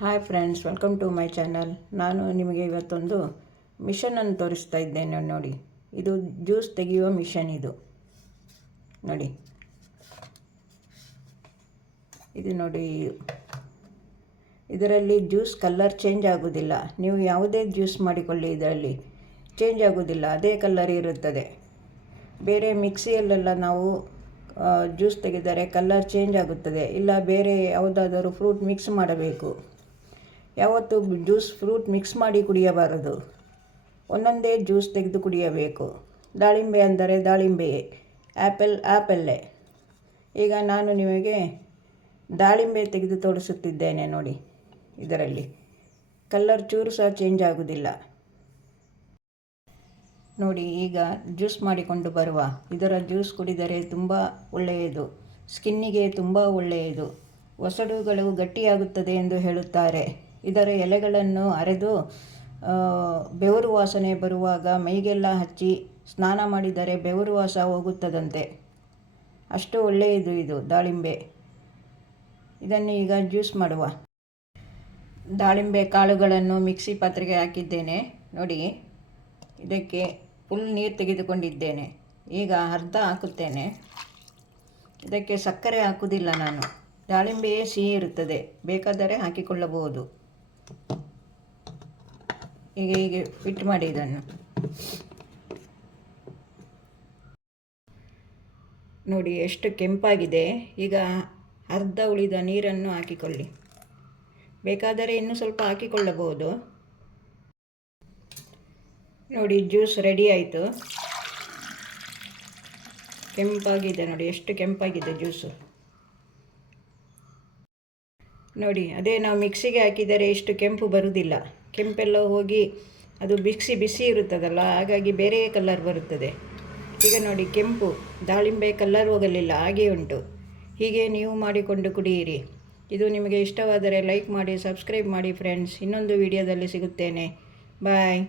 Hi friends welcome to my channel ನಾನು ನಿಮಗೆ ಇವತ್ತೊಂದು ಮಿಷನನ್ನು ತೋರಿಸ್ತಾ ಇದ್ದೇನೆ ನೋಡಿ. ಇದು ಜ್ಯೂಸ್ ತೆಗೆಯುವ ಮಿಷನ್ ಇದು. ನೋಡಿ. ಇದು ನೋಡಿ. ಇದರಲ್ಲಿ ಜ್ಯೂಸ್ ಕಲರ್ ಚೇಂಜ್ ಆಗೋದಿಲ್ಲ. ನೀವು ಯಾವುದೇ ಜ್ಯೂಸ್ ಮಾಡಿಕೊಳ್ಳಿ ಇದರಲ್ಲಿ. ಚೇಂಜ್ ಆಗೋದಿಲ್ಲ. ಅದೇ ಕಲರ್ ಇರುತ್ತದೆ. ಬೇರೆ ಮಿಕ್ಸಿಯಲ್ಲೆಲ್ಲ ನಾವು ಜ್ಯೂಸ್ ತೆಗೆದರೆ ಕಲರ್ ಚೇಂಜ್ ಆಗುತ್ತದೆ. ಇಲ್ಲ, ಬೇರೆ ಯಾವುದಾದರೂ ಫ್ರೂಟ್ ಮಿಕ್ಸ್ ಮಾಡಬೇಕು. ಯಾವತ್ತು ಜ್ಯೂಸ್ ಫ್ರೂಟ್ ಮಿಕ್ಸ್ ಮಾಡಿ ಕುಡಿಯಬಾರದು. ಒಂದೊಂದೇ ಜ್ಯೂಸ್ ತೆಗೆದು ಕುಡಿಯಬೇಕು. ದಾಳಿಂಬೆ ಅಂದರೆ ದಾಳಿಂಬೆಯೇ ಆ್ಯಪಲ್ ಆ್ಯಪಲ್ಲೇ ಈಗ ನಾನು ನಿಮಗೆ ದಾಳಿಂಬೆ ತೆಗೆದು ತೋರಿಸುತ್ತಿದ್ದೇನೆ ನೋಡಿ ಇದರಲ್ಲಿ. ಕಲ್ಲರ್ ಚೂರು ಸಹ ಚೇಂಜ್ ಆಗುವುದಿಲ್ಲ ನೋಡಿ ಈಗ ಜ್ಯೂಸ್ ಮಾಡಿಕೊಂಡು ಬರುವ. ಇದರ ಜ್ಯೂಸ್ ಕುಡಿದರೆ ತುಂಬ ಒಳ್ಳೆಯದು. ಸ್ಕಿನ್ನಿಗೆ ತುಂಬ ಒಳ್ಳೆಯದು. ಒಸಡುಗಳು ಗಟ್ಟಿಯಾಗುತ್ತದೆ ಎಂದು ಹೇಳುತ್ತಾರೆ. ಇದರ ಎಲೆಗಳನ್ನು ಅರೆದು ಬೆವರು ವಾಸನೆ ಬರುವಾಗ ಮೈಗೆಲ್ಲ ಹಚ್ಚಿ ಸ್ನಾನ ಮಾಡಿದರೆ ಬೆವರು ವಾಸ ಹೋಗುತ್ತದಂತೆ. ಅಷ್ಟು ಒಳ್ಳೆಯದು ಇದು ದಾಳಿಂಬೆ. ಇದನ್ನು ಈಗ ಜ್ಯೂಸ್ ಮಾಡುವ. ದಾಳಿಂಬೆ ಕಾಳುಗಳನ್ನು ಮಿಕ್ಸಿ ಪಾತ್ರೆಗೆ ಹಾಕಿದ್ದೇನೆ. ನೋಡಿ, ಇದಕ್ಕೆ ಫುಲ್ ನೀರು ತೆಗೆದುಕೊಂಡಿದ್ದೇನೆ. ಈಗ ಅರ್ಧ ಹಾಕುತ್ತೇನೆ. ಇದಕ್ಕೆ ಸಕ್ಕರೆ ಹಾಕುವುದಿಲ್ಲ ನಾನು. ದಾಳಿಂಬೆಯೇ ಸಿಹಿ ಇರುತ್ತದೆ. ಬೇಕಾದರೆ ಹಾಕಿಕೊಳ್ಳಬಹುದು. ಈಗ ಹೀಗೆ ಫಿಟ್ ಮಾಡಿ ಇದನ್ನು. ನೋಡಿ ಎಷ್ಟು ಕೆಂಪಾಗಿದೆ. ಈಗ ಅರ್ಧ ಉಳಿದ ನೀರನ್ನು ಹಾಕಿಕೊಳ್ಳಿ. ಬೇಕಾದರೆ ಇನ್ನೂ ಸ್ವಲ್ಪ ಹಾಕಿಕೊಳ್ಳಬಹುದು. ನೋಡಿ ಜ್ಯೂಸ್ ರೆಡಿ ಆಯಿತು. ಕೆಂಪಾಗಿದೆ ನೋಡಿ, ಎಷ್ಟು ಕೆಂಪಾಗಿದೆ ಜ್ಯೂಸು. ನೋಡಿ, ಅದೇ ನಾವು ಮಿಕ್ಸಿಗೆ ಹಾಕಿದರೆ ಇಷ್ಟು ಕೆಂಪು ಬರುವುದಿಲ್ಲ. ಕೆಂಪೆಲ್ಲ ಹೋಗಿ ಅದು ಬಿಸಿ ಬಿಸಿ ಇರುತ್ತದಲ್ಲ, ಹಾಗಾಗಿ ಬೇರೆ ಕಲರ್ ಬರುತ್ತದೆ. ಈಗ ನೋಡಿ, ಕೆಂಪು, ದಾಳಿಂಬೆ ಕಲ್ಲರ್ ಹೋಗಲಿಲ್ಲ, ಹಾಗೆ ಉಂಟು. ಹೀಗೆ ನೀವು ಮಾಡಿಕೊಂಡು ಕುಡಿಯಿರಿ. ಇದು ನಿಮಗೆ ಇಷ್ಟವಾದರೆ ಲೈಕ್ ಮಾಡಿ ಸಬ್ಸ್ಕ್ರೈಬ್ ಮಾಡಿ ಫ್ರೆಂಡ್ಸ್ ಇನ್ನೊಂದು ವಿಡಿಯೋದಲ್ಲಿ ಸಿಗುತ್ತೇನೆ. ಬಾಯ್